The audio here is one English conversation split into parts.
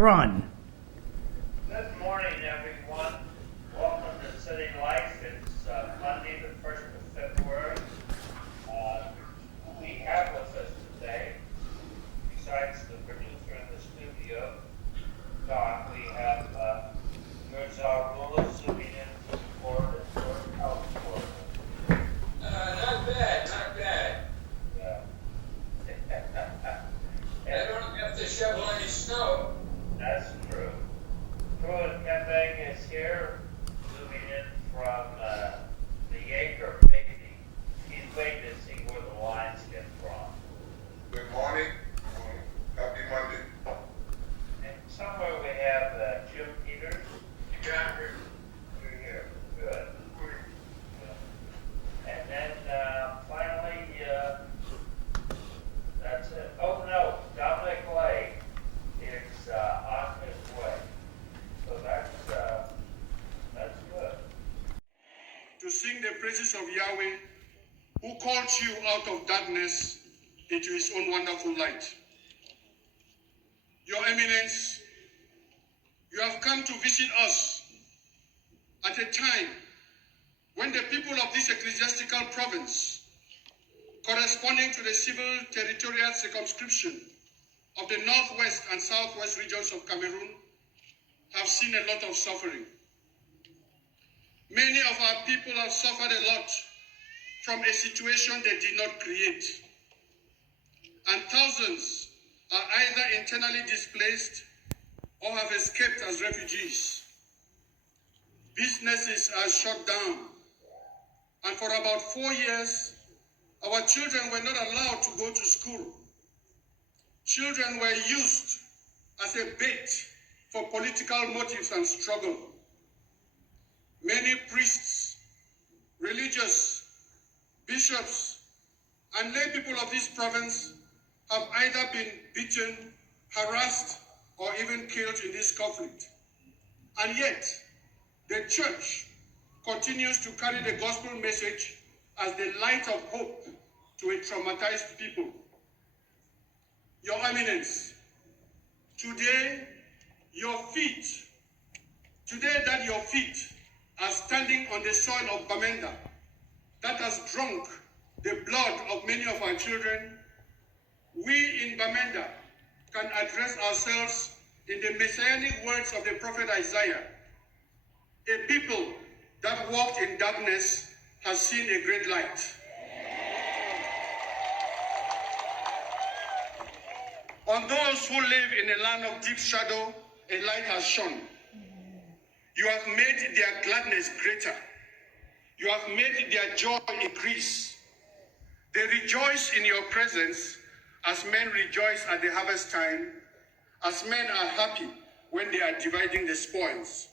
run. Good morning, everyone. Welcome to City Life. It's Monday, the 1st of February. We have with us today, besides the producer in the studio, Don, we have Mirza zooming in from Florida, California. Not bad. Yeah. I don't have to shovel any snow. That's true. Pruitt Kembang is here, zooming in from the Gaitor baby. He's waiting to see where the lines get from. Good morning. Happy Monday. And somewhere we have Jim Peters. John, You're here. Good. And then finally, that's it. Oh no, Dominic Lay is on his way. So that's good. To sing the praises of Yahweh, who called you out of darkness into his own wonderful light. Your Eminence, you have come to visit us at a time when the people of this ecclesiastical province, corresponding to the civil territorial circumscription of the northwest and southwest regions of Cameroon, have seen a lot of suffering. Many of our people have suffered a lot from a situation they did not create. And thousands are either internally displaced or have escaped as refugees. Businesses are shut down. And for about 4 years, our children were not allowed to go to school. Children were used as a bait for political motives and struggle. Many priests, religious, bishops, and lay people of this province have either been beaten, harassed, or even killed in this conflict. And yet, the church continues to carry the gospel message as the light of hope to a traumatized people. Your Eminence, today your feet are standing on the soil of Bamenda that has drunk the blood of many of our children. We in Bamenda can address ourselves in the messianic words of the prophet Isaiah. A people that walked in darkness has seen a great light. On those who live in a land of deep shadow, a light has shone. You have made their gladness greater. You have made their joy increase. They rejoice in your presence as men rejoice at the harvest time, as men are happy when they are dividing the spoils.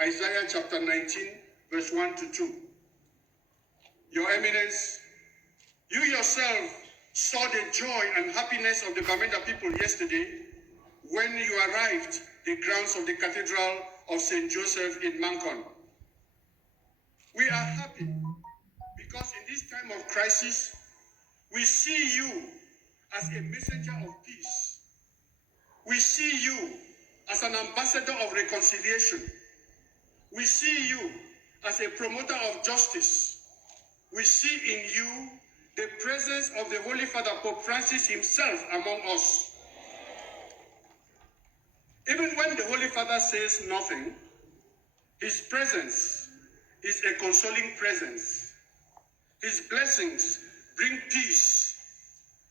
Isaiah chapter 19, verse 1 to 2. Your Eminence, you yourself saw the joy and happiness of the Bamenda people yesterday when you arrived the grounds of the Cathedral of St. Joseph in Mancon. We are happy because in this time of crisis, we see you as a messenger of peace. We see you as an ambassador of reconciliation. We see you as a promoter of justice. We see in you the presence of the Holy Father Pope Francis himself among us. Even when the Holy Father says nothing, his presence is a consoling presence. His blessings bring peace,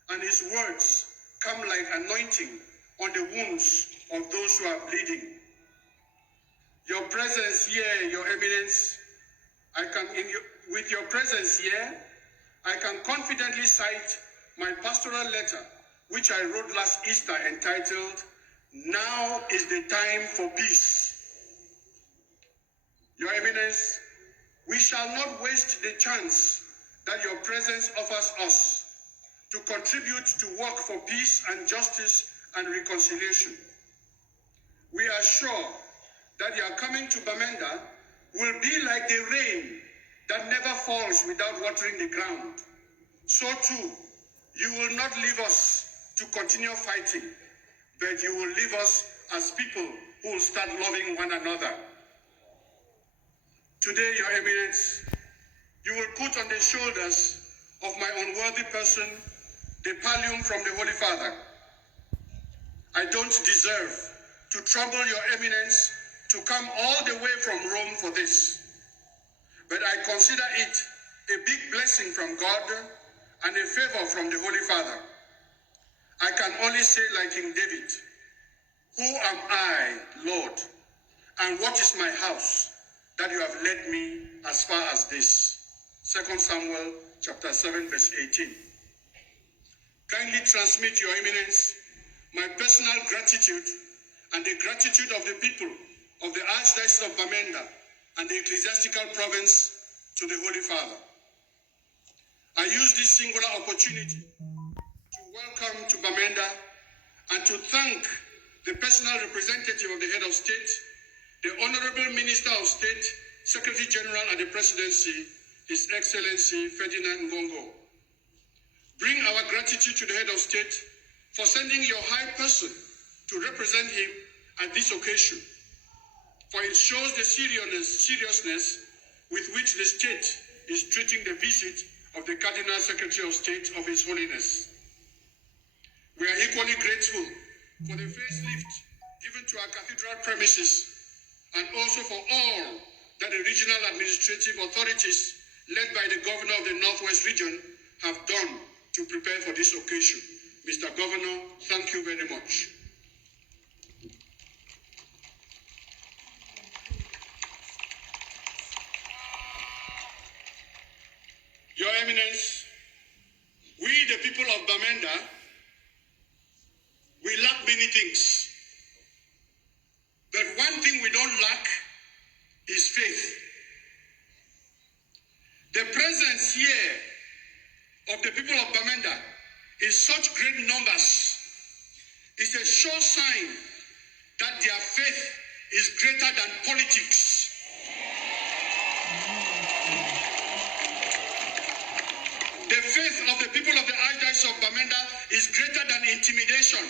and his words come like anointing on the wounds of those who are bleeding. Your presence here, Your Eminence, with your presence here, I can confidently cite my pastoral letter, which I wrote last Easter, entitled, "Now is the time for peace." Your Eminence, we shall not waste the chance that your presence offers us to contribute to work for peace and justice and reconciliation. We are sure that your coming to Bamenda will be like the rain that never falls without watering the ground. So too, you will not leave us to continue fighting, but you will leave us as people who will start loving one another. Today, Your Eminence, you will put on the shoulders of my unworthy person the pallium from the Holy Father. I don't deserve to trouble Your Eminence to come all the way from Rome for this, but I consider it a big blessing from God and a favor from the Holy Father. I can only say like King David, "Who am I, Lord, and what is my house that you have led me as far as this?" 2 Samuel chapter 7, verse 18. Kindly transmit, Your Eminence, my personal gratitude and the gratitude of the people of the Archdiocese of Bamenda and the Ecclesiastical Province to the Holy Father. I use this singular opportunity to welcome to Bamenda and to thank the personal representative of the Head of State, the Honorable Minister of State, Secretary General at the Presidency, His Excellency Ferdinand Ngongo. Bring our gratitude to the Head of State for sending your high person to represent him at this occasion, for it shows the seriousness with which the state is treating the visit of the Cardinal Secretary of State of His Holiness. We are equally grateful for the facelift given to our cathedral premises and also for all that the regional administrative authorities led by the Governor of the Northwest Region have done to prepare for this occasion. Mr. Governor, thank you very much. Your Eminence, we the people of Bamenda, we lack many things. But one thing we don't lack is faith. The presence here of the people of Bamenda in such great numbers is a sure sign that their faith is greater than politics. The faith of the people of the Archdiocese of Bamenda is greater than intimidation.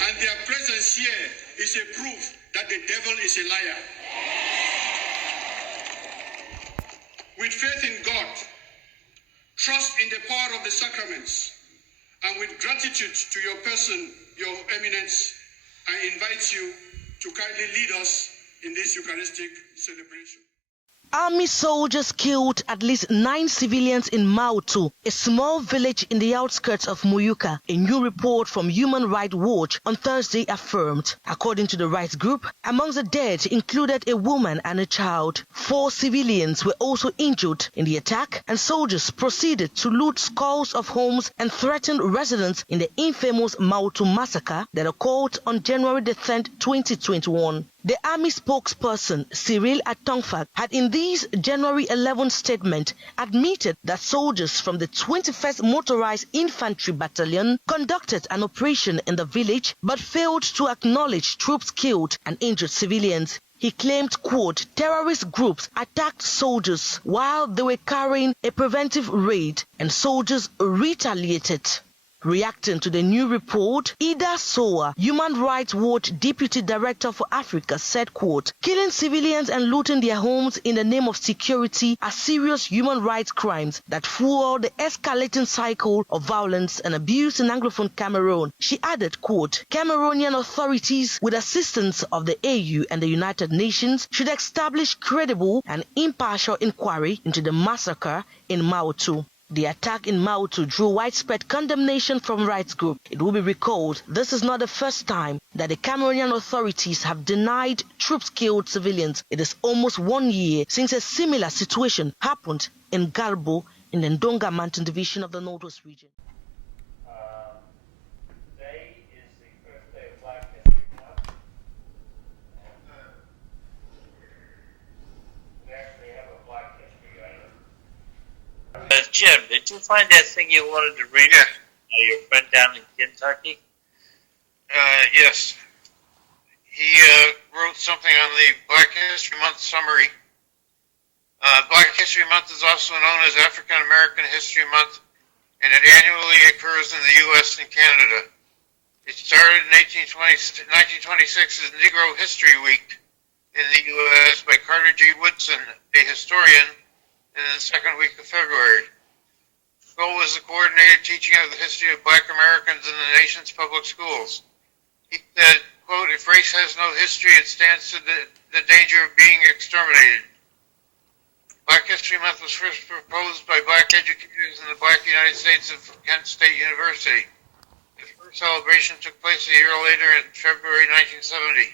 And their presence here is a proof that the devil is a liar. With faith in God, trust in the power of the sacraments, and with gratitude to your person, Your Eminence, I invite you to kindly lead us in this Eucharistic celebration. Army soldiers killed at least 9 civilians in Mautu, a small village in the outskirts of Muyuka, a new report from Human Rights Watch on Thursday affirmed. According to the rights group, amongst the dead included a woman and a child. 4 civilians were also injured in the attack, and soldiers proceeded to loot scores of homes and threatened residents in the infamous Mautu massacre that occurred on January the 10th, 2021. The army spokesperson, Cyril Atongfak, had in this January 11 statement admitted that soldiers from the 21st Motorized Infantry Battalion conducted an operation in the village but failed to acknowledge troops killed and injured civilians. He claimed, quote, terrorist groups attacked soldiers while they were carrying a preventive raid and soldiers retaliated. Reacting to the new report, Ida Soa, Human Rights Watch Deputy Director for Africa, said, quote, killing civilians and looting their homes in the name of security are serious human rights crimes that fuel the escalating cycle of violence and abuse in Anglophone Cameroon. She added, quote, Cameroonian authorities, with assistance of the AU and the United Nations, should establish credible and impartial inquiry into the massacre in Mautu. The attack in Mautu drew widespread condemnation from rights groups. It will be recalled this is not the first time that the Cameroonian authorities have denied troops killed civilians. It is almost 1 year since a similar situation happened in Garbo in the Ndonga Mountain Division of the Northwest Region. Today is the first day of Black History Month. We actually have a Black History item. Jim, did you find that thing you wanted to read? Yeah. Your friend down in Kentucky? Yes. He wrote something on the Black History Month summary. Black History Month is also known as African American History Month, and it annually occurs in the U.S. and Canada. It started in 1926 as Negro History Week in the U.S. by Carter G. Woodson, a historian, in the second week of February. The goal was the coordinated teaching of the history of Black Americans in the nation's public schools. He said, quote, "If race has no history, it stands to the danger of being exterminated." Black History Month was first proposed by black educators in the Black United States of Kent State University. The first celebration took place a year later in February 1970.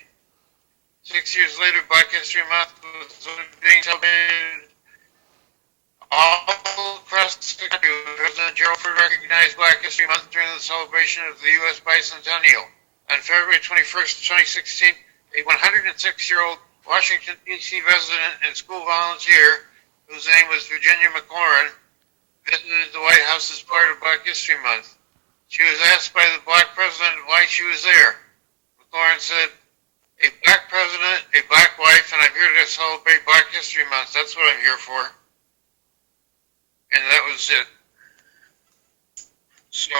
6 years later, Black History Month was being celebrated all across the country. President Gerald Ford recognized Black History Month during the celebration of the U.S. Bicentennial. On February 21st, 2016, a 106-year-old Washington, D.C. resident and school volunteer, whose name was Virginia McLaurin, visited the White House as part of Black History Month. She was asked by the black president why she was there. McLaurin said, "A black president, a black wife, and I'm here to celebrate Black History Month. That's what I'm here for." And that was it. So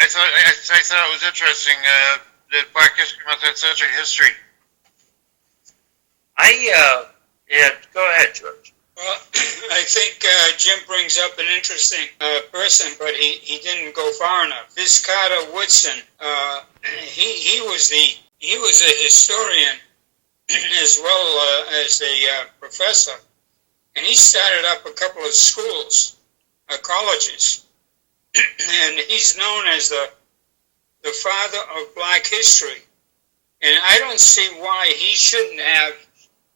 I thought it was interesting that Black History Month had such a history. Yeah, go ahead, George. Well, I think Jim brings up an interesting person, but he didn't go far enough. This Carter Woodson, he was a historian as well as a professor, and he started up a couple of schools, colleges, and he's known as the father of Black history. And I don't see why he shouldn't have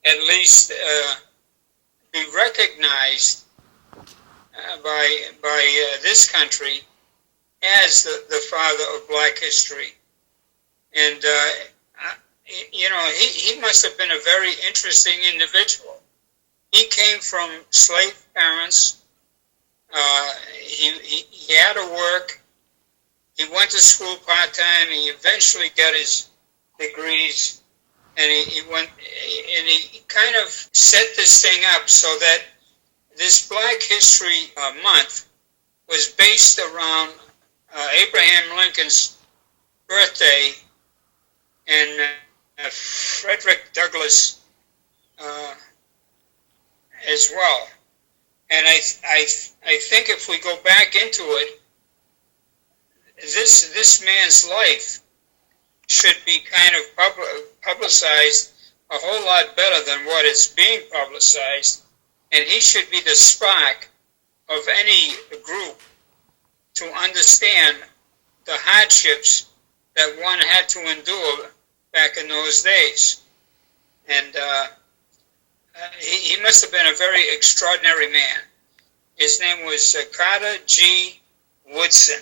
at least be recognized by this country as the father of Black history. And he must have been a very interesting individual. He came from slave parents. He had to work. He went to school part-time. He eventually got his degrees. And he went, and he kind of set this thing up so that this Black History Month was based around Abraham Lincoln's birthday and Frederick Douglass as well. And I think if we go back into it, this man's life should be kind of publicized a whole lot better than what is being publicized, and he should be the spark of any group to understand the hardships that one had to endure back in those days. And he must have been a very extraordinary man. His name was Carter G. Woodson.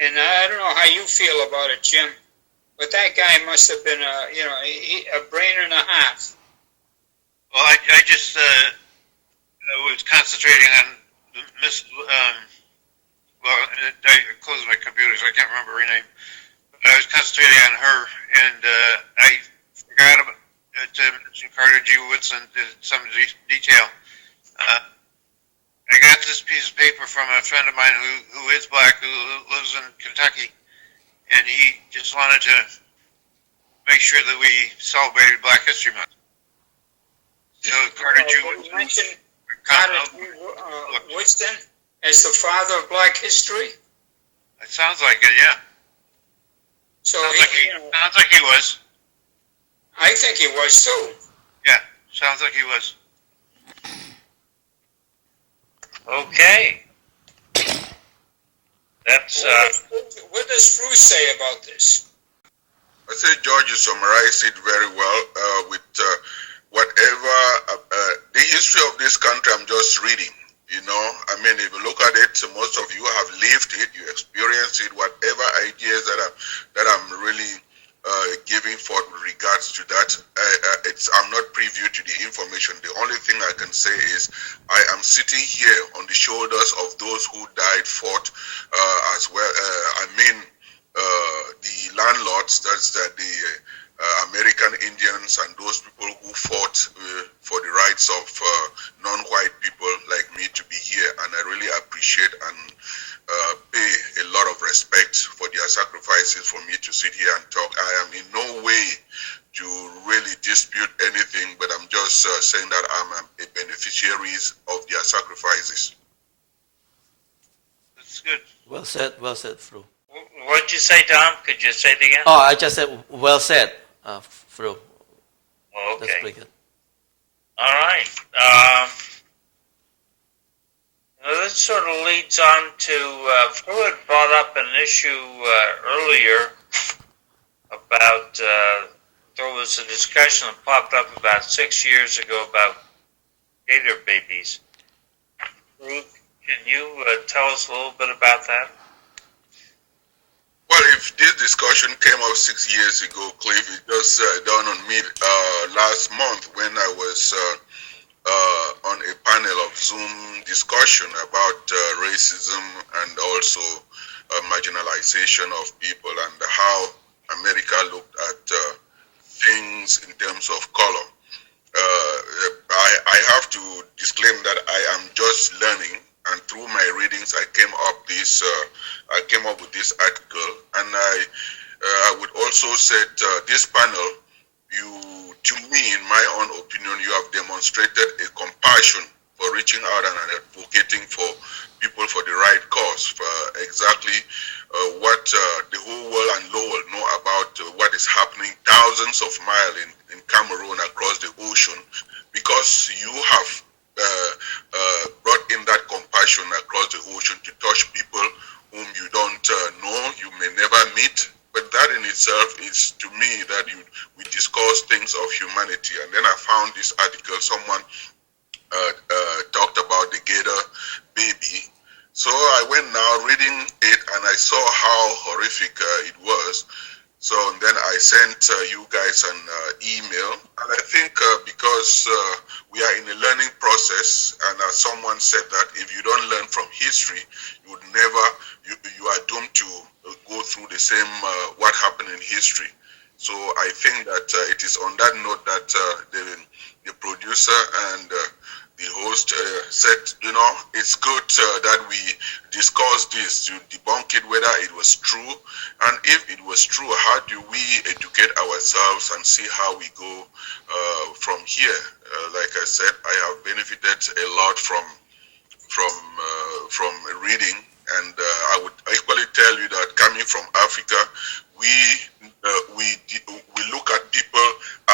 And I don't know how you feel about it, Jim, but that guy must have been a brain and a half. Well, I just was concentrating on I closed my computer, so I can't remember her name. But I was concentrating on her, and I forgot to mention Carter G. Woodson in some detail. I got this piece of paper from a friend of mine who is black, who lives in Kentucky, and he just wanted to make sure that we celebrated Black History Month. So Carter G. You mentioned Carter G. Woodson as the father of Black history? It sounds like it, yeah. So sounds like he was. I think he was too. Yeah, sounds like he was. Okay. That's What does Drew say about this? I say George summarized it very well with whatever the history of this country I'm just reading. You know, I mean, if you look at it, most of you have lived it, you experienced it. Whatever ideas that I'm really giving forth with regards to that, I'm not privy to the information. The only thing I can say is I am sitting here on the shoulders of those who fought as well. The landlords, that's the American Indians and those people who fought for the rights of non-white people like me to be here, and I really appreciate and pay a lot of respect for their sacrifice. sacrifices for me to sit here and talk. I am in no way to really dispute anything, but I'm just saying that I'm a beneficiary of their sacrifices. That's good. Well said, Fru. What'd you say, Tom? Could you say it again? Oh, I just said, well said, Fru. Oh, okay. That's pretty good. All right. This sort of leads on to, Fru had brought up an issue earlier about, there was a discussion that popped up about 6 years ago about Gaitor babies. Fru, can you tell us a little bit about that? Well, if this discussion came up 6 years ago, Cliff, it just dawned on me last month when I was on a panel of Zoom discussion about racism and also marginalization of people and how America looked at things in terms of color. I have to disclaim that I am just learning, and through my readings, I came up with this article, and I would also say this panel, to me, in my own opinion, you have demonstrated a compassion for reaching out and advocating for people for the right cause, for exactly what the whole world and Lowell know about what is happening thousands of miles in Cameroon across the ocean, because you have brought in that compassion across the ocean to touch people whom you don't know, you may never meet. But that in itself is, to me, that we discuss things of humanity. And then I found this article, someone talked about the Gaitor baby. So I went now reading it, and I saw how horrific it was. So then I sent you guys an email. And I think because we are in a learning process, and as someone said that if you don't learn from history, you would never, you are doomed to go through the same what happened in history. So I think that it is on that note that the producer and the host said, it's good that we discuss this to debunk it, whether it was true. And if it was true, how do we educate ourselves and see how we go from here? Like I said, I have benefited a lot from reading. And I would equally tell you that coming from Africa, we look at people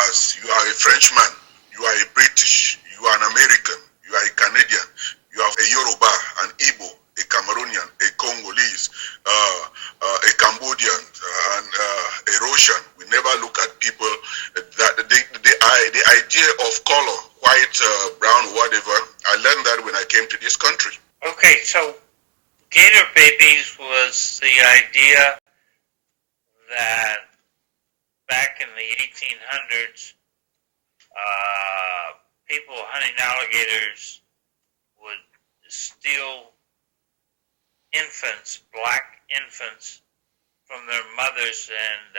as you are a Frenchman, you are a British, you are an American, you are a Canadian, you are a Yoruba, an Igbo, a Cameroonian, a Congolese, a Cambodian, and a Russian. We never look at people that the idea of color, white, brown, whatever. I learned that when I came to this country. Okay, so Gaitor babies was the idea that back in the 1800s, people hunting alligators would steal infants, black infants, from their mothers and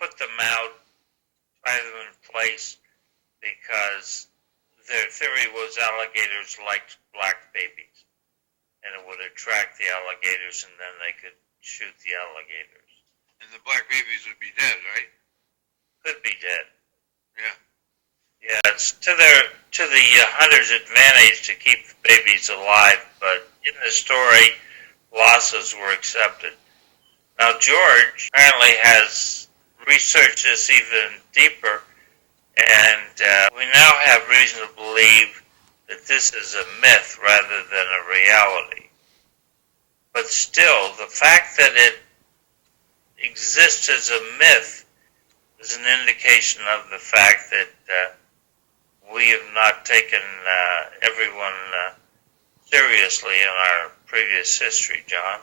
put them out, tie them in place, because their theory was alligators liked black babies, and it would attract the alligators, and then they could shoot the alligators. And the black babies would be dead, right? Could be dead. Yeah. Yeah, it's to the hunter's advantage to keep the babies alive, but in the story, losses were accepted. Now, George apparently has researched this even deeper, and we now have reason to believe that this is a myth rather than a reality. But still, the fact that it exists as a myth is an indication of the fact that we have not taken everyone seriously in our previous history, John.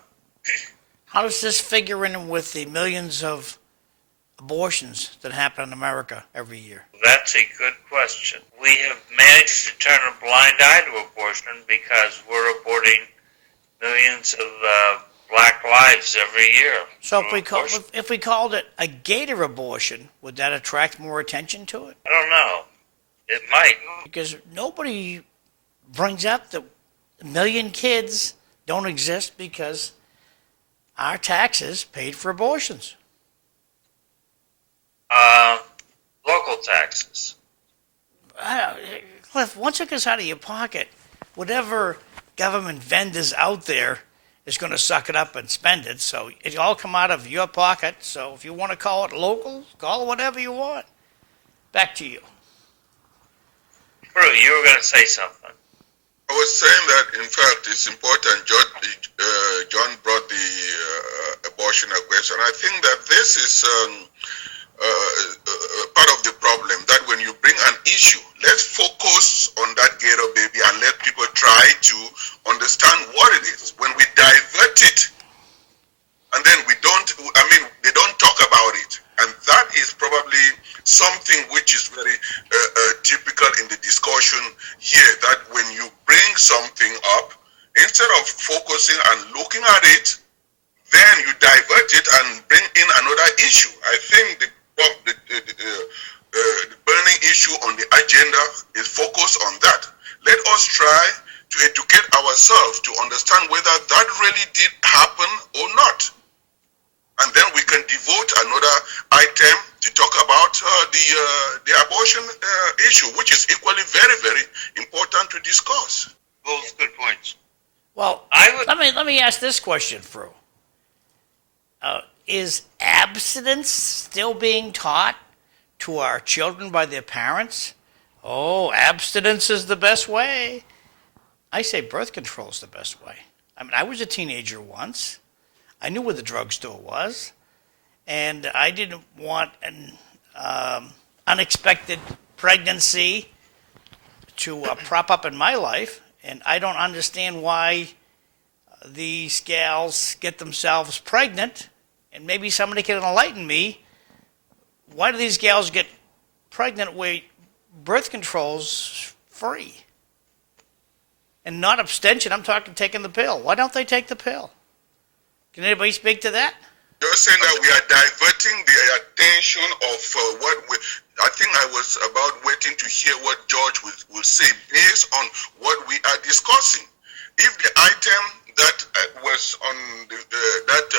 How does this figure in with the millions of abortions that happen in America every year? That's a good question. We have managed to turn a blind eye to abortion because we're aborting millions of black lives every year. So if we called it a Gaitor abortion, would that attract more attention to it? I don't know. It might. Because nobody brings up that a million kids don't exist because our taxes paid for abortions. Local taxes. Cliff, once it goes out of your pocket, whatever government vendors out there is going to suck it up and spend it. So it all come out of your pocket. So if you want to call it local, call it whatever you want. Back to you. Drew, you were going to say something. I was saying that, in fact, it's important. John brought the abortion question. I think that this is part of the problem, that when you bring an issue, let's focus on that Gaitor baby and let people try to understand what it is. When we divert it, and then they don't talk about it. And that is probably something which is very typical in the discussion here, that when you bring something up, instead of focusing and looking at it, then you divert it and bring in another issue. I think the burning issue on the agenda is focused on that. Let us try to educate ourselves to understand whether that really did happen or not. And then we can devote another item to talk about the abortion issue, which is equally very, very important to discuss. Both good points. Well, let me ask this question, Fru. Is abstinence still being taught to our children by their parents? Oh, abstinence is the best way. I say birth control is the best way. I mean, I was a teenager once. I knew where the drugstore was, and I didn't want an unexpected pregnancy to prop up in my life, and I don't understand why these gals get themselves pregnant, and maybe somebody can enlighten me. Why do these gals get pregnant where birth control's free? And not abstention, I'm talking taking the pill. Why don't they take the pill? Can anybody speak to that? You're saying that we are diverting the attention of I think I was about waiting to hear what George will say based on what we are discussing. If the item that was on that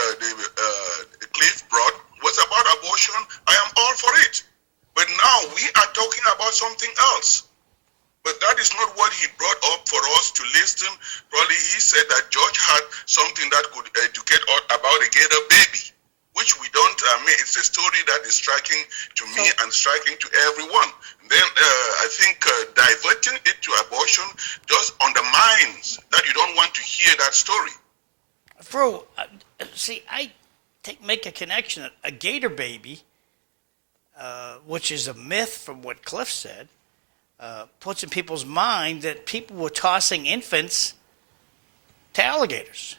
Cliff brought was about abortion, I am all for it. But now we are talking about something else. But that is not what he brought up for us to listen. Probably he said that George had something that could educate us about a Gaitor baby, which we don't. It's a story that is striking to me and striking to everyone. Then I think diverting it to abortion just undermines that you don't want to hear that story. Fru, see, I make a connection. A Gaitor baby, which is a myth from what Cliff said, puts in people's mind that people were tossing infants to alligators.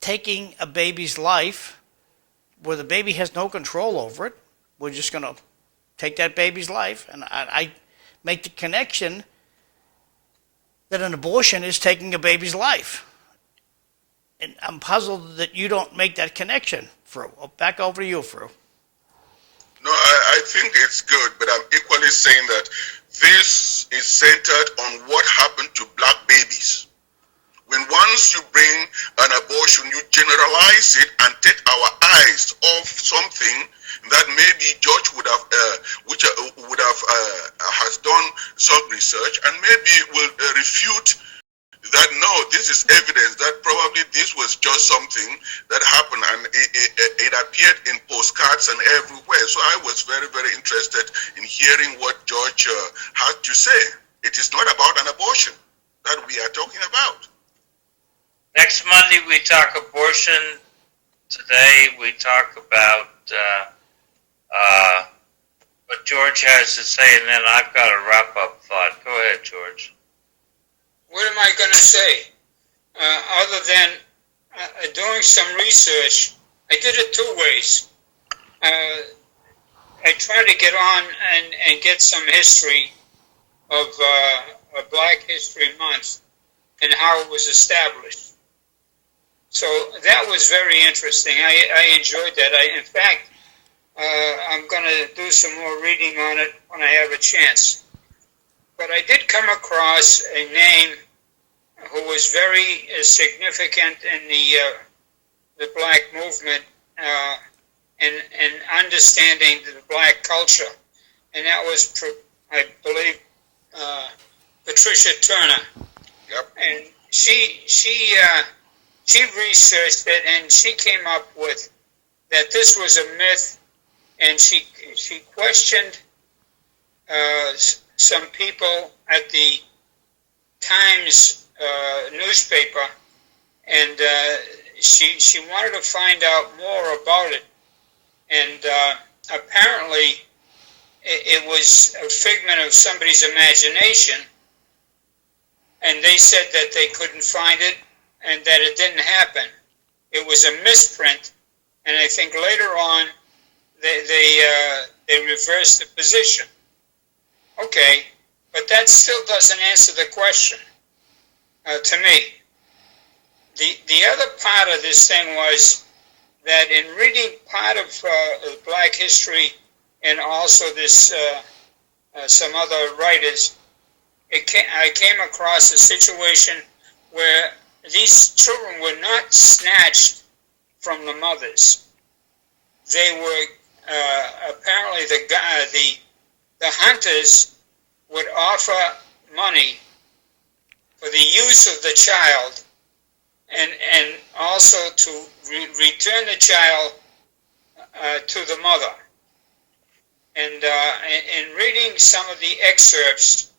Taking a baby's life where the baby has no control over it, we're just going to take that baby's life. And I make the connection that an abortion is taking a baby's life. And I'm puzzled that you don't make that connection, Fru. Back over to you, Fru. No, I think it's good, but I'm equally saying that this is centered on what happened to black babies. When once you bring an abortion, you generalize it and take our eyes off something that maybe George would have, has done some research and maybe will refute that no, this is evidence that probably this was just something that happened, and it appeared in postcards and everywhere. So I was very, very interested in hearing what George had to say. It is not about an abortion that we are talking about. Next Monday we talk abortion. Today we talk about what George has to say, and then I've got a wrap-up thought. Go ahead, George. What am I going to say? Other than doing some research, I did it two ways. I tried to get on and get some history of Black History Month and how it was established. So that was very interesting. I enjoyed that. In fact, I'm going to do some more reading on it when I have a chance. But I did come across a name who was very significant in the black movement and understanding the black culture, and that was, I believe, Patricia Turner. Yep. And she researched it, and she came up with that this was a myth, and she questioned some people at the Times newspaper, and she wanted to find out more about it, and apparently it was a figment of somebody's imagination, and they said that they couldn't find it and that it didn't happen. It was a misprint, and I think later on they reversed the position. Okay, but that still doesn't answer the question to me. The other part of this thing was that in reading part of Black history and also this some other writers, I came across a situation where these children were not snatched from the mothers. They were apparently the hunters would offer money for the use of the child, and also to return the child to the mother. And in reading some of the excerpts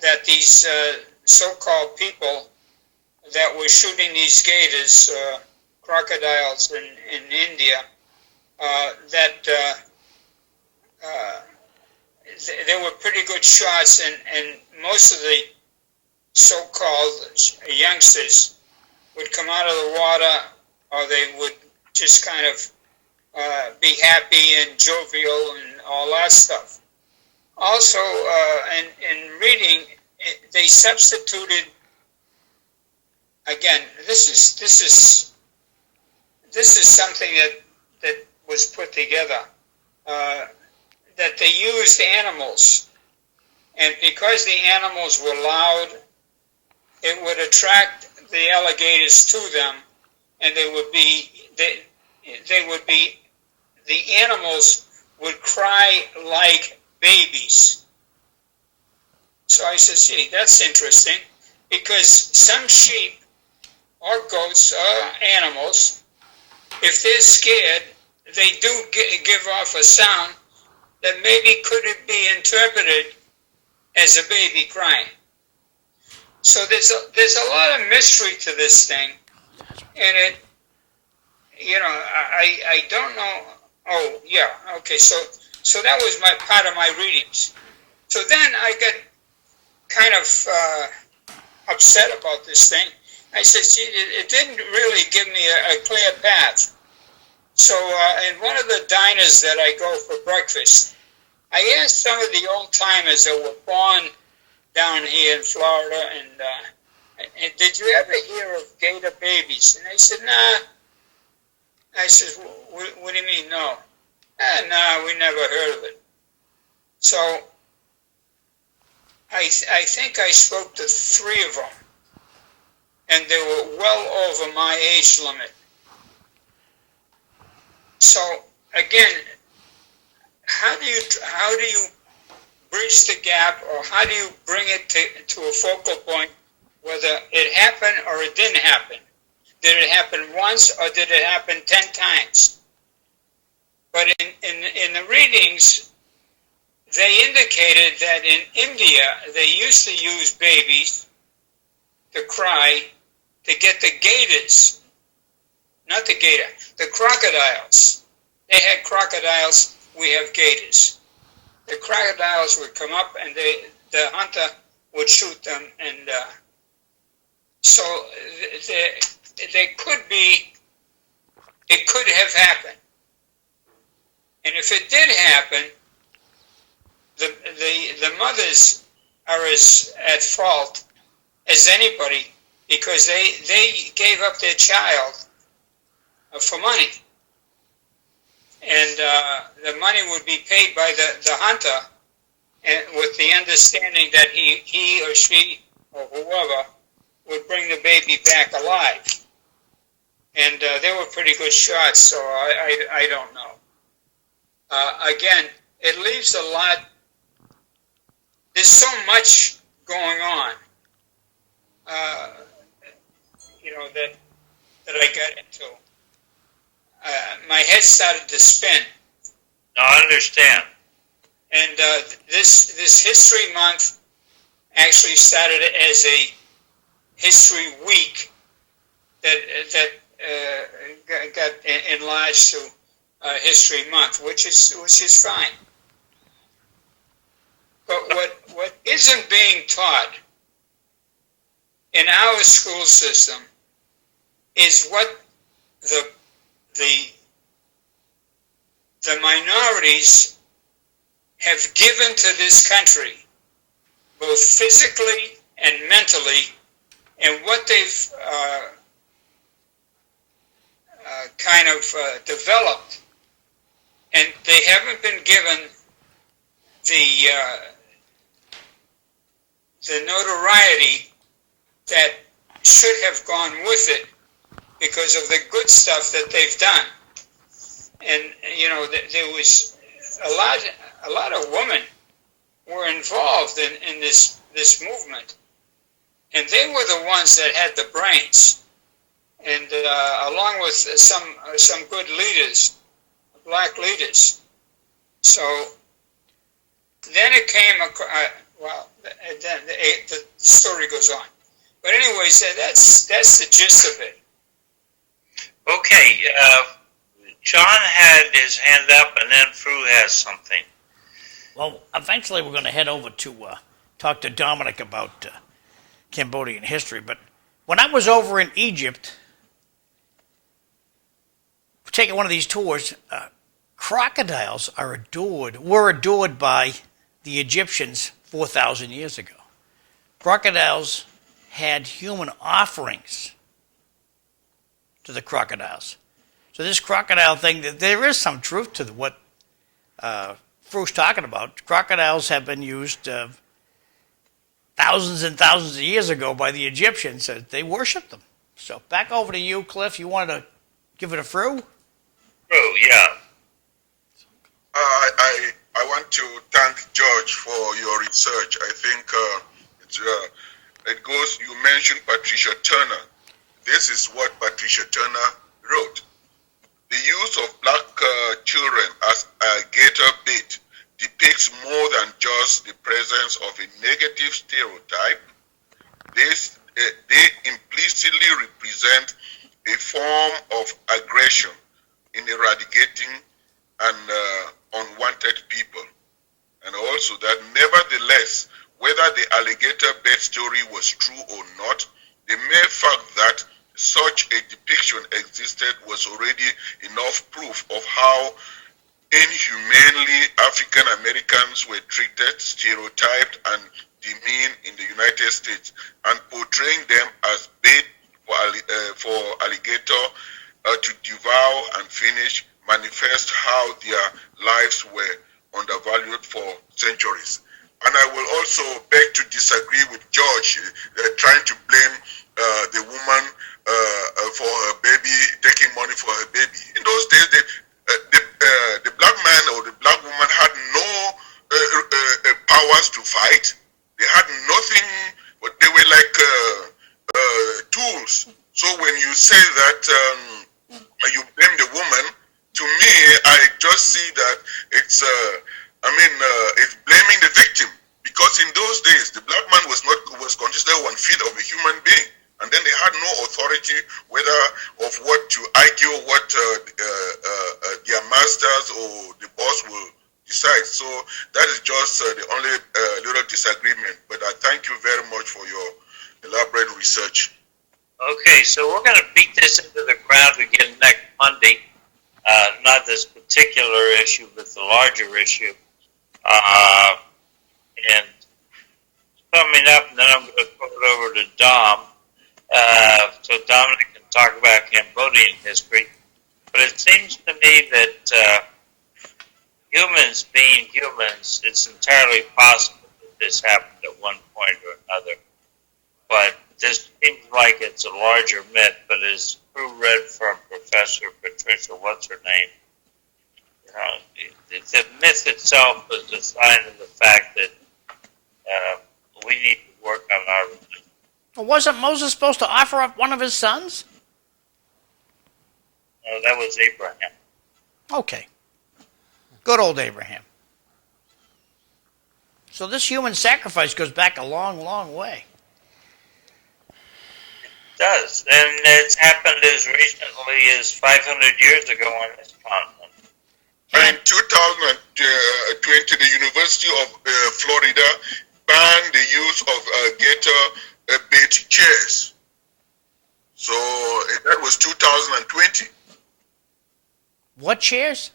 that these so-called people that were shooting these gators, crocodiles in India, they were pretty good shots, and most of the so-called youngsters would come out of the water, or they would just kind of be happy and jovial and all that stuff. Also, in reading, they substituted. Again, this is something that was put together. That they used animals, and because the animals were loud, it would attract the alligators to them, and the animals would cry like babies. So I said, see, that's interesting, because some sheep or goats or animals, if they're scared, they do give off a sound that maybe could be interpreted as a baby crying. So there's a lot of mystery to this thing, and it, I don't know. Oh yeah, okay. So that was my part of my readings. So then I got kind of upset about this thing. I said, gee, it didn't really give me a clear path. So in one of the diners that I go for breakfast, I asked some of the old timers that were born down here in Florida, and did you ever hear of gator babies? And they said, nah. I said, what do you mean, no? No, we never heard of it. So I think I spoke to 3 of them, and they were well over my age limit. So again, how do you bridge the gap, or how do you bring it to a focal point, whether it happened or it didn't happen? Did it happen once, or did it happen 10 times? But in the readings, they indicated that in India, they used to use babies to cry to get the gators, not the gator, the crocodiles. They had crocodiles, we have gators. The crocodiles would come up, and the hunter would shoot them, and so they could be, it could have happened. And if it did happen, the mothers are as at fault as anybody, because they gave up their child for money. And the money would be paid by the hunter, and with the understanding that he or she or whoever would bring the baby back alive. And they were pretty good shots, so I don't know. Again, it leaves a lot. There's so much going on, that I got into. My head started to spin. No, I understand. And this History Month actually started as a History Week that got enlarged to History Month, which is fine. But what isn't being taught in our school system is what the minorities have given to this country, both physically and mentally, and what they've developed, and they haven't been given the notoriety that should have gone with it because of the good stuff that they've done. And there was a lot of women were involved in this movement, and they were the ones that had the brains, and along with some good leaders, black leaders. So then it came. Then the story goes on. But anyways, that's the gist of it. Okay, John had his hand up, and then Fru has something. Well, eventually we're going to head over to talk to Dominic about Cambodian history. But when I was over in Egypt, taking one of these tours, crocodiles were adored by the Egyptians 4,000 years ago. Crocodiles had human offerings to the crocodiles. So this crocodile thing, there is some truth to what Fru's talking about. Crocodiles have been used thousands and thousands of years ago by the Egyptians. They worshipped them. So back over to you, Cliff. You wanted to give it a Fru? Fru, yeah. I want to thank George for your research. I think it goes, you mentioned Patricia Turner. This is what Patricia Turner wrote. The use of black children as a Gaitor bait depicts more than just the presence of a negative stereotype. They implicitly represent a form of aggression in eradicating unwanted people. And also that nevertheless, whether the alligator bait story was true or not, the mere fact that such a depiction existed was already enough proof of how inhumanely African Americans were treated, stereotyped, and demeaned in the United States, and portraying them as bait for alligator to devour and finish manifest how their lives were undervalued for centuries. And I will also beg to disagree with George trying to blame the woman for her baby, taking money for her baby. In those days, the black man or the black woman had no powers to fight. They had nothing, but they were like tools. So when you say that you blame the woman, to me, I just see that it's blaming the victim, because in those days the black man was considered 1/5 of a human being, and then they had no authority whether of what to argue what their masters or the boss will decide. So that is just the only little disagreement. But I thank you very much for your elaborate research. Okay, so we're going to beat this into the ground again next Monday. Not this particular issue, but the larger issue. And coming up, and then I'm going to put it over to Dom, so Dominic can talk about Cambodian history. But it seems to me that humans being humans, it's entirely possible that this happened at one point or another. But this seems like it's a larger myth, but as who read from Professor Patricia, what's her name? You know, the myth itself is a sign of the fact that we need to work on our religion. Well, wasn't Moses supposed to offer up one of his sons? No, that was Abraham. Okay. Good old Abraham. So this human sacrifice goes back a long, long way. It does, and it's happened as recently as 500 years ago on this continent. In 2020, the University of Florida banned the use of Gaitor bait chairs. So that was 2020. What chairs?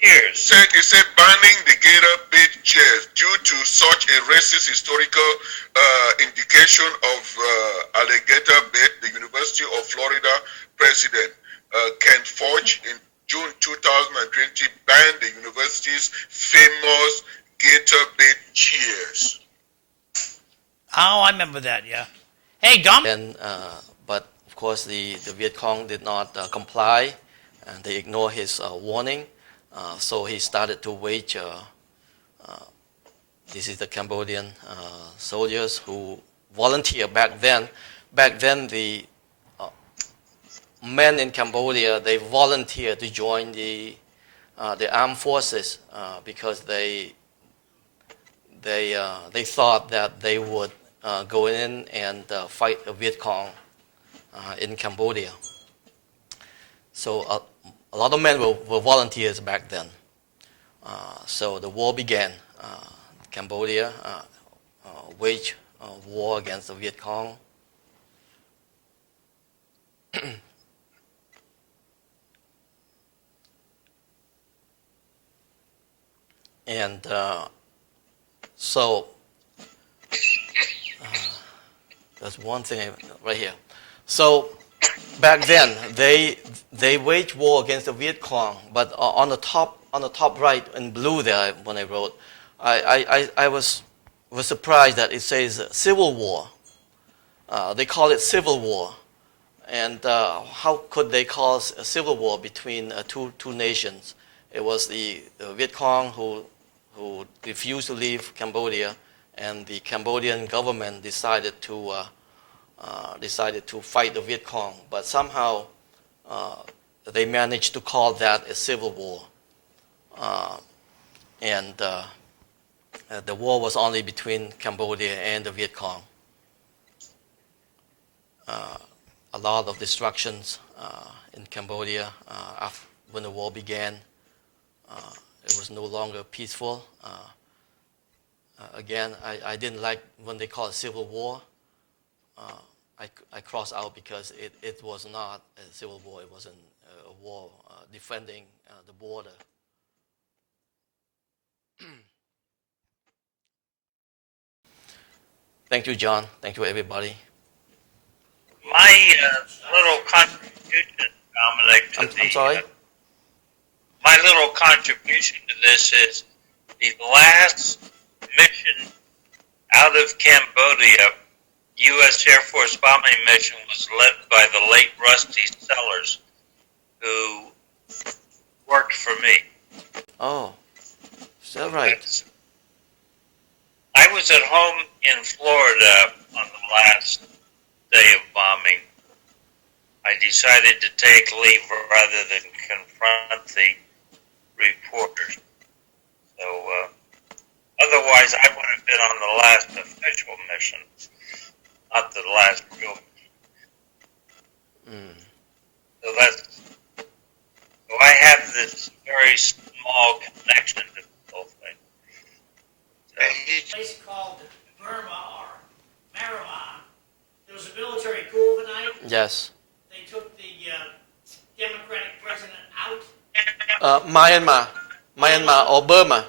Years. It said banning the Gaitor bait chairs due to such a racist historical indication of alligator bait. The University of Florida president Kent Forge in June 2020 banned the university's famous Gaitor bait chairs. Oh, I remember that, yeah. Hey, Dom. And, but of course, the Viet Cong did not comply, and they ignored his warning. So he started to wage. This is the Cambodian soldiers who volunteered back then. Back then, the men in Cambodia, they volunteered to join the armed forces because they thought that they would go in and fight the Viet Cong in Cambodia. So a lot of men were volunteers back then. So the war began. Cambodia waged war against the Viet Cong. And so that's one thing right here. So back then they waged war against the Viet Cong, but on the top right in blue there when I wrote, I was surprised that it says civil war. They call it civil war, and how could they cause a civil war between two nations? It was the Viet Cong who refused to leave Cambodia, and the Cambodian government decided to fight the Viet Cong. But somehow they managed to call that a civil war, and the war was only between Cambodia and the Viet Cong. A lot of destructions in Cambodia when the war began. It was no longer peaceful. Again, I didn't like when they call it civil war. I crossed out because it was not a civil war. It was a war defending the border. Thank you, John. Thank you, everybody. My little contribution, Dominic, I'm sorry? My little contribution to this is the last mission out of Cambodia, U.S. Air Force bombing mission, was led by the late Rusty Sellers, who worked for me. Oh, is that right? I was at home in Florida on the last day of bombing. I decided to take leave rather than confront the reporters. So, otherwise I would have been on the last official mission, not the last real mission. So I have this very small connection to the whole thing. A place called Burma or Marima. There was a military coup overnight. Yes. They took the Democratic president out. Myanmar or Burma.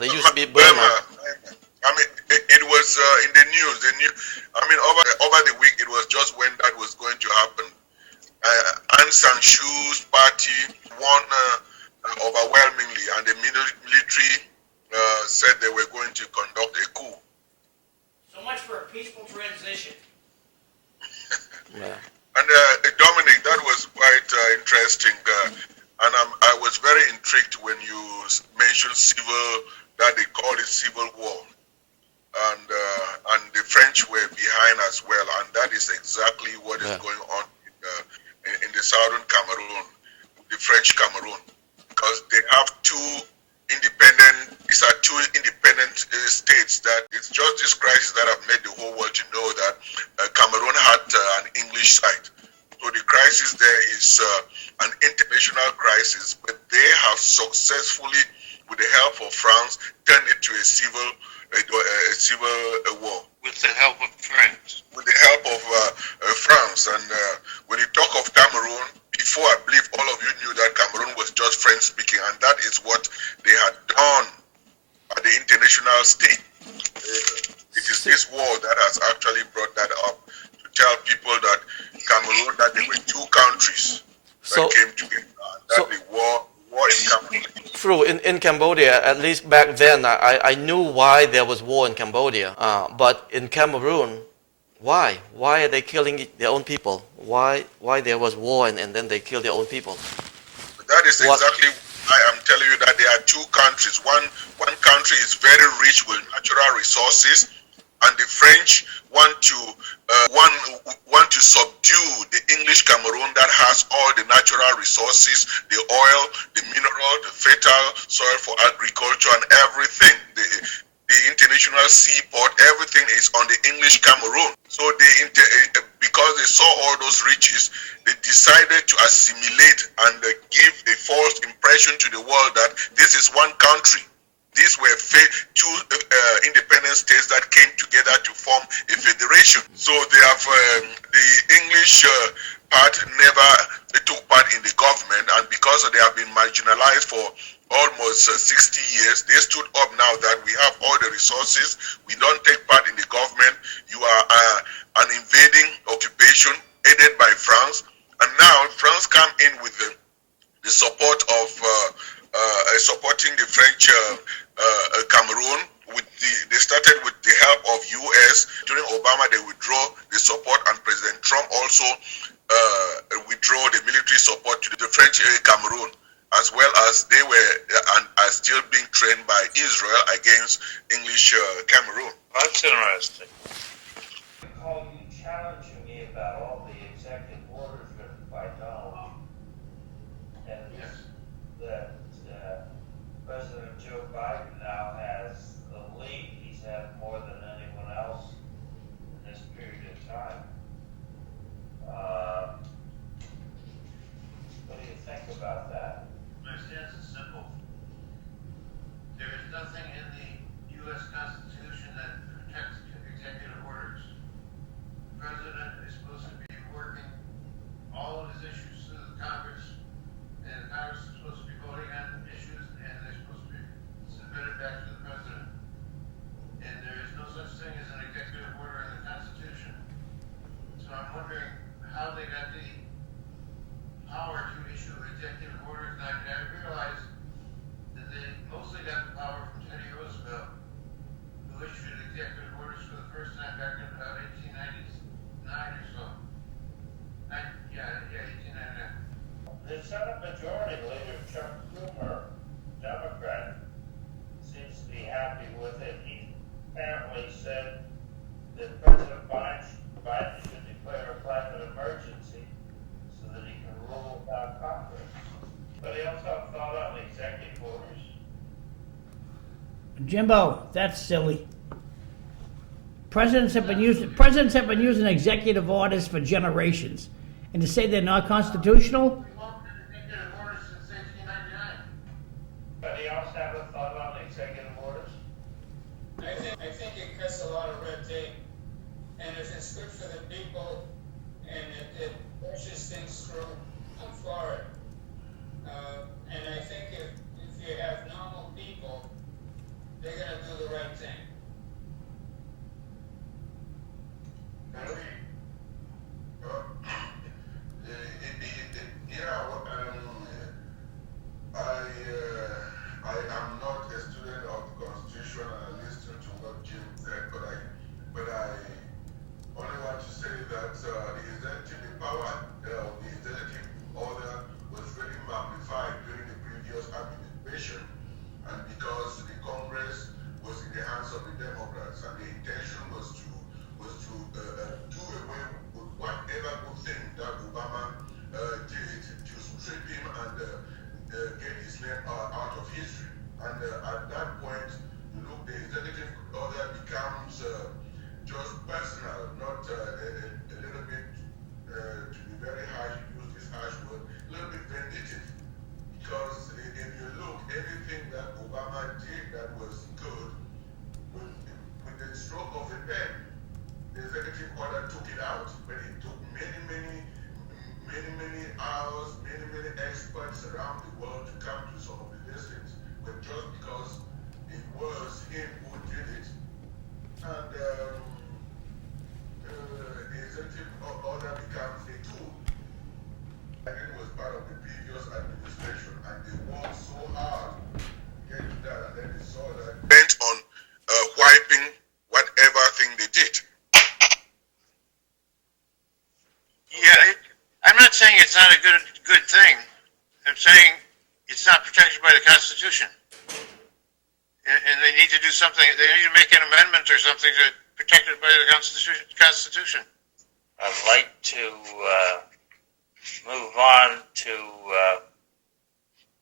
They used to be Burma. I mean, it was in the news. Over the week, it was just when that was going to happen. Aung San Suu's party won overwhelmingly, and the military said they were going to conduct a coup. So much for a peaceful transition. strict when you mention civil, that they call it civil war. And the French were behind as well, and that is exactly what is going on in the southern Cameroon, the French Cameroon, because they have these are two independent states. That it's just this crisis that have made the whole world to know that Cameroon had an English side. So the crisis there is an international crisis, but they have successfully, with the help of France, turned it to a civil war. With the help of France. With the help of France. And when you talk of Cameroon, before I believe all of you knew that Cameroon was just French speaking, and that is what they had done at the international stage. It is this war that has actually brought that up, to tell people that Cameroon, that there were two countries that came together, and that the war in Cameroon. True. In Cambodia, at least back then, I knew why there was war in Cambodia. But in Cameroon, why? Why are they killing their own people? Why there was war and then they kill their own people? That is exactly why I'm telling you that there are two countries. One country is very rich with natural resources, and the French want to subdue the English Cameroon that has all the natural resources, the oil, the mineral, the fertile soil for agriculture and everything. The international seaport, everything is on the English Cameroon. So because they saw all those riches, they decided to assimilate and give a false impression to the world that this is one country. These were two independent states that came together to form a federation. So they have the English part never took part in the government, and because they have been marginalized for almost 60 years, they stood up now that we have all the resources. We don't take part in the government. You are an invading occupation aided by France, and now France come in with the support of supporting the French Cameroon. They started with the help of U.S. During Obama, they withdraw the support, and President Trump also withdraw the military support to the French Cameroon, as well as they were and are still being trained by Israel against English Cameroon. That's interesting. Recall you challenging me about all the executive orders written by Donald, and that President Joe Biden now has the lead. He's had more than anyone else in this period of time. What do you think about that? My stance is simple. There is nothing in the U.S. Constitution that protects executive orders. The president is supposed to be working all of his issues through the Congress, and the Congress is supposed to be voting on issues, and they're supposed to be submitted back to the president. And there is no such thing as an executive order in the Constitution. So I'm wondering how they got the power to issue executive orders. And I realize that they mostly got the power from Teddy Roosevelt, who issued executive orders for the first time back in about 1899 or so. 1899. The Senate Majority Leader, Chuck Schumer, Democrat, seems to be happy with it. He apparently said that President Biden should declare a climate emergency so that he can rule without Congress. But he also thought on executive orders. Jimbo, that's silly. Presidents have been using executive orders for generations, and to say they're not constitutional. We won't have executive orders since 1899. But he also haven't thought on executive orders. I think it cuts a lot of red tape, and if it's good for the people and it pushes things through, I'm for it. And I think if you have normal people, they're going to do the right thing. You know, not saying it's not a good thing. I'm saying it's not protected by the Constitution. And they need to do something. They need to make an amendment or something to protect it by the Constitution. I'd like to move on to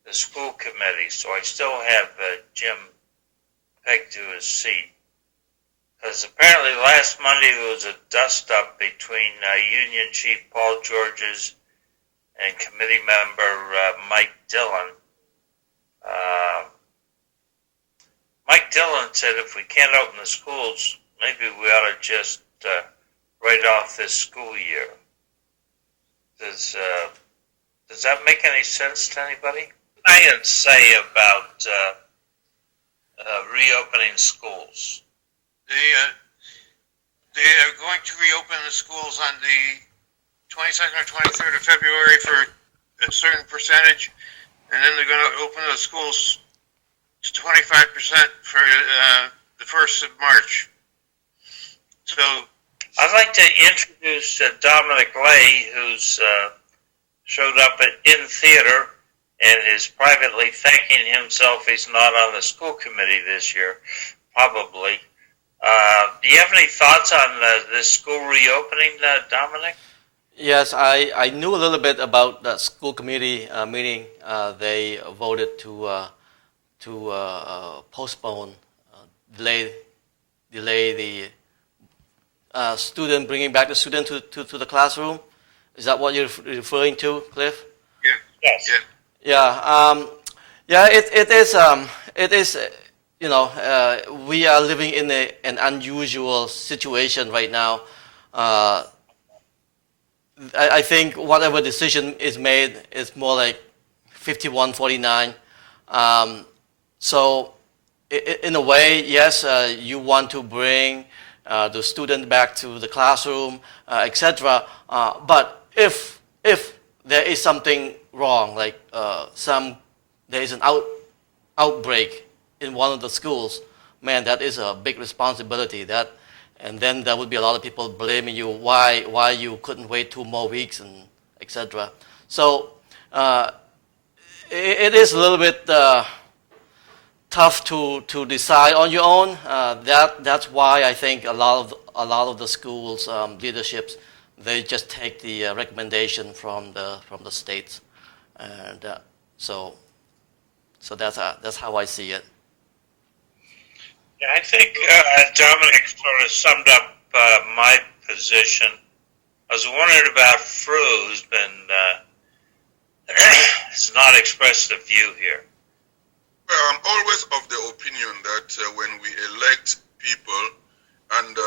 the school committee. So I still have Jim pegged to his seat. Because apparently last Monday there was a dust-up between Union Chief Paul Georges and committee member Mike Dillon. Mike Dillon said if we can't open the schools, maybe we ought to just write off this school year. Does that make any sense to anybody? I can say about reopening schools. They are going to reopen the schools on the 22nd or 23rd of February for a certain percentage, and then they're going to open the schools to 25% for the 1st of March. So I'd like to introduce Dominic Lay, who's showed up in theater and is privately thanking himself he's not on the school committee this year, probably. Do you have any thoughts on this school reopening, Dominic? Yes, I knew a little bit about the school committee meeting. They voted to postpone, delay the student, bringing back the student to the classroom. Is that what you're referring to, Cliff? yeah, Yes. yeah. Yeah. It is. We are living in an unusual situation right now. I think whatever decision is made is more like 51-49. So in a way, yes, you want to bring the student back to the classroom, etc. But if there is something wrong, like there is an outbreak in one of the schools, man, that is a big responsibility. And then there would be a lot of people blaming you why you couldn't wait 2 more weeks and etc. So it is a little bit tough to decide on your own. That's why I think a lot of the schools leaderships, they just take the recommendation from the states, and so that's how I see it. Yeah, I think Dominic sort of summed up my position. I was wondering about Fru, who's been has not expressed a view here. Well, I'm always of the opinion that when we elect people and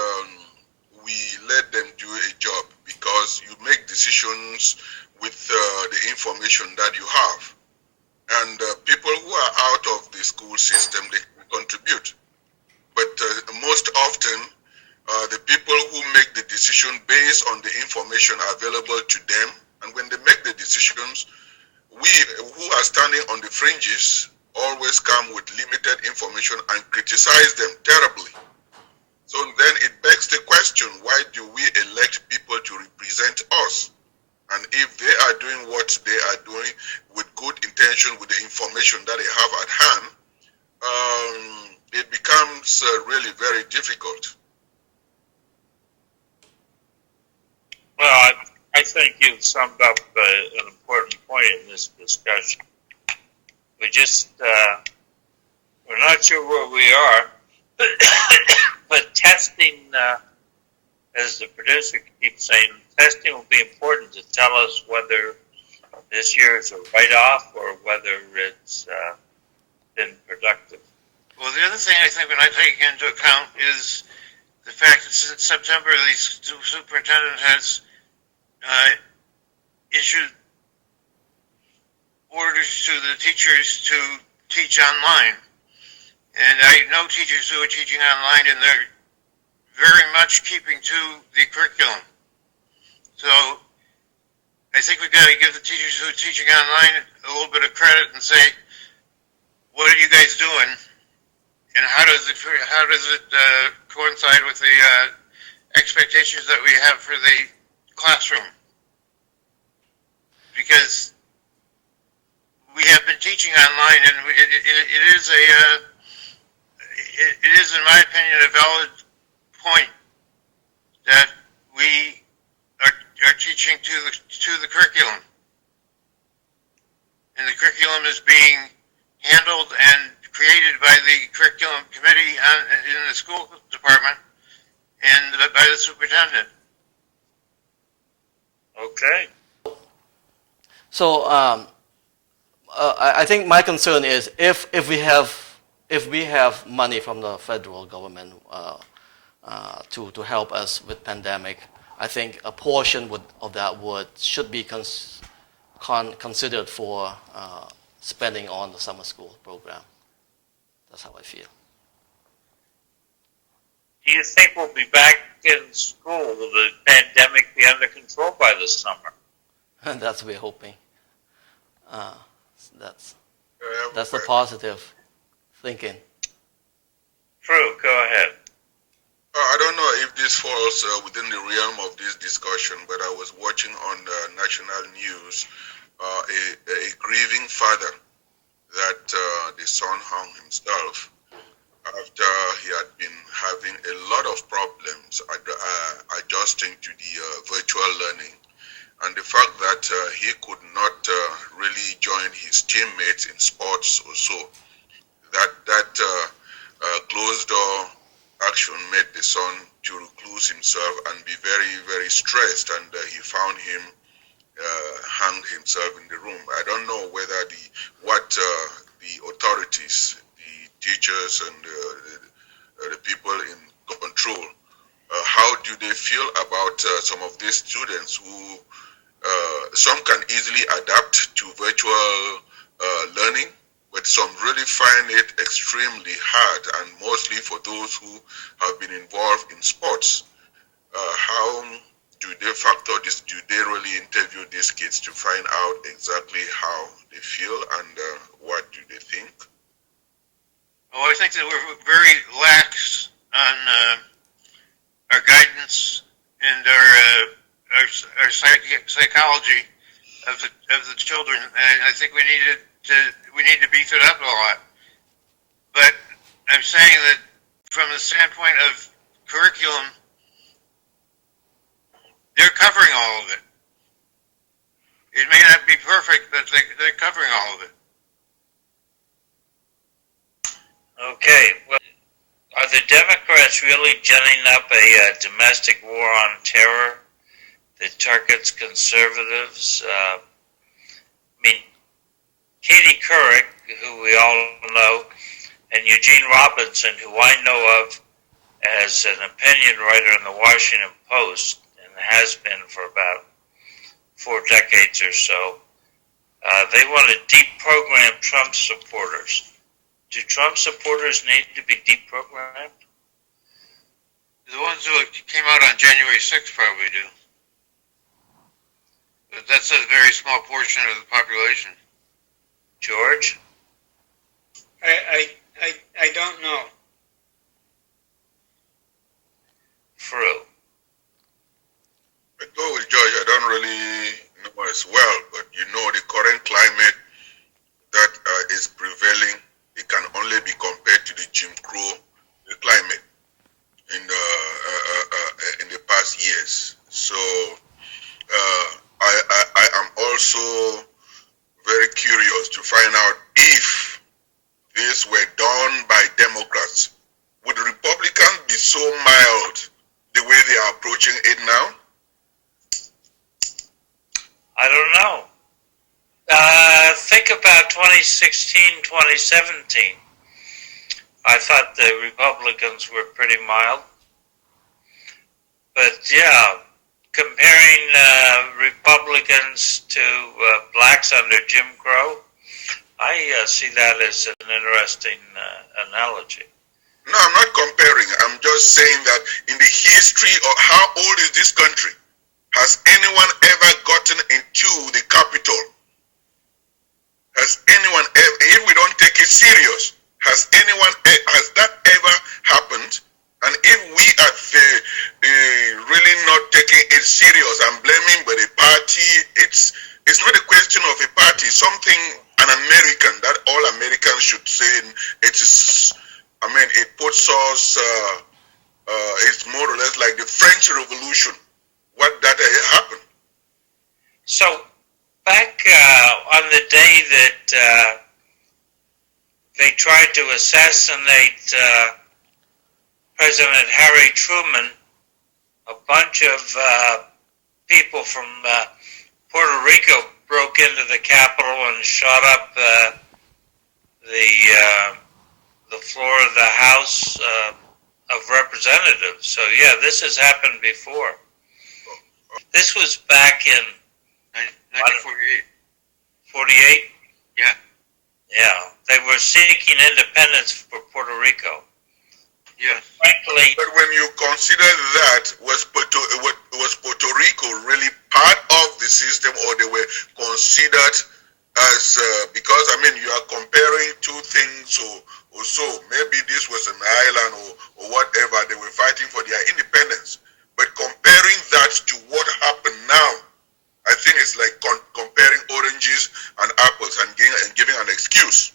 we let them do a job, because you make decisions with the information that you have. And people who are out of the school system, they can contribute. But most often, the people who make the decision based on the information available to them, and when they make the decisions, we who are standing on the fringes always come with limited information and criticize them terribly. So then it begs the question, why do we elect people to represent us? And if they are doing what they are doing with good intention, with the information that they have at hand, it becomes really very difficult. Well, I think you've summed up an important point in this discussion. We just, we're not sure where we are, but testing, as the producer keeps saying, testing will be important to tell us whether this year is a write-off or whether it's been productive. Well, the other thing I think we're not taking into account is the fact that since September, the superintendent has issued orders to the teachers to teach online. And I know teachers who are teaching online, and they're very much keeping to the curriculum. So I think we've got to give the teachers who are teaching online a little bit of credit and say, what are you guys doing? And how does it coincide with the expectations that we have for the classroom? because we have been teaching online, and it is, in my opinion, a valid point that we are teaching to the curriculum, and the curriculum is being handled and created by the curriculum committee in the school department and by the superintendent. Okay. So I think my concern is if we have money from the federal government to help us with pandemic, I think a portion of that should be considered for spending on the summer school program. That's how I feel. Do you think we'll be back in school? Will the pandemic be under control by this summer? That's what we're hoping. That's the positive thinking. True, go ahead. I don't know if this falls within the realm of this discussion, but I was watching on the national news a grieving father that the son hung himself after he had been having a lot of problems adjusting to the virtual learning. And the fact that he could not really join his teammates in sports or so, that closed door action made the son to recluse himself and be very, very stressed, and he found him hanged himself in the room. I don't know whether the authorities, the teachers and the people in control, how do they feel about some of these students who some can easily adapt to virtual learning, but some really find it extremely hard, and mostly for those who have been involved in sports. How do they factor this? Do they really interview these kids to find out exactly how they feel and what do they think? Well, I think that we're very lax on our guidance and our psychology of the children, and I think we need to beef it up a lot. But I'm saying that from the standpoint of curriculum, they're covering all of it. It may not be perfect, but they're covering all of it. Okay, well, are the Democrats really ginning up a domestic war on terror that targets conservatives? I mean, Katie Couric, who we all know, and Eugene Robinson, who I know of as an opinion writer in the Washington Post, and has been for about 4 decades or so, they want to deprogram Trump supporters. Do Trump supporters need to be deprogrammed? The ones who came out on January 6th probably do. But that's a very small portion of the population. George? I don't know. Fru? I go with George. I don't really know as well, but you know the current climate that is prevailing, it can only be compared to the Jim Crow climate in the past years. So I am also very curious to find out if this were done by Democrats. Would Republicans be so mild the way they are approaching it now? I don't know. Think about 2016, 2017. I thought the Republicans were pretty mild. But yeah, comparing Republicans to blacks under Jim Crow, I see that as an interesting analogy. No, I'm not comparing. I'm just saying that in the history of how old is this country, has anyone ever gotten into the Capitol? Has anyone ever, if we don't take it serious, has that ever happened? And if we are really not taking it serious and blaming by the party, it's it's not a question of a party, something an American, that all Americans should say. It is, I mean, it puts us, it's more or less like the French Revolution. What that happened. So back on the day that they tried to assassinate President Harry Truman, a bunch of people from Puerto Rico broke into the Capitol and shot up the floor of the House of Representatives. So yeah, this has happened before. This was back in 1948. 48? Yeah. Yeah, they were seeking independence for Puerto Rico. Yeah. Frankly, But when you consider that, was Puerto Rico really part of the system, or they were considered as, because, I mean, you are comparing two things or so. Maybe this was an island or whatever. They were fighting for their independence. But comparing that to what happened now, I think it's like comparing oranges and apples and giving an excuse.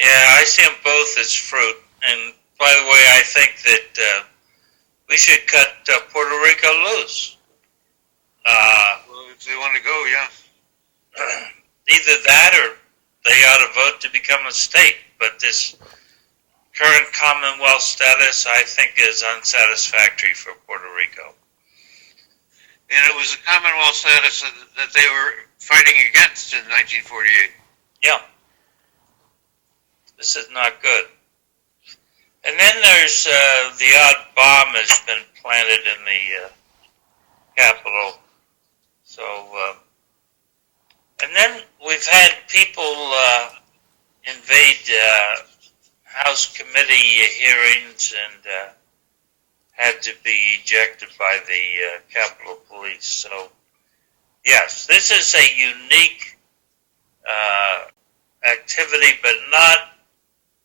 yeah, I see them both as fruit. And by the way, I think that we should cut Puerto Rico loose. Well, if they want to go, yeah. Either that or they ought to vote to become a state. But this current Commonwealth status, I think, is unsatisfactory for Puerto Rico. And it was a Commonwealth status that they were fighting against in 1948. Yeah. This is not good. And then there's the odd bomb has been planted in the Capitol. So, and then we've had people invade House committee hearings and had to be ejected by the Capitol Police. So, yes, this is a unique activity, but not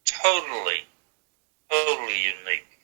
totally unique.